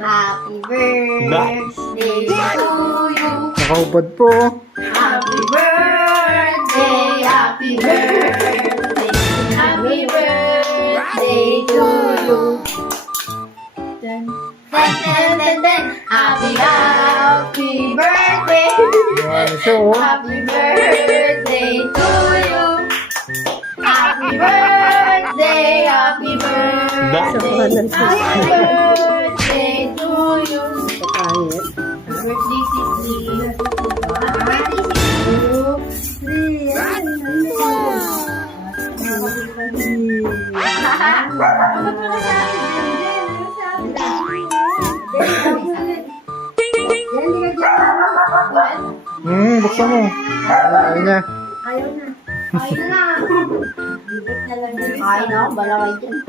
Happy birthday to you. Nakaubad po. Happy birthday, happy birthday, happy birthday to you. Dun, dun, dun, dun, dun. Happy birthday. So, Happy birthday to you. Happy birthday, happy birthday. Happy birthday to you. Birthday si Lee. Happy birthday si Lee. buksan mo. Ayaw niya. Ayaw na. Ayaw na. Ayaw na. Ayaw na. Balaway dyan.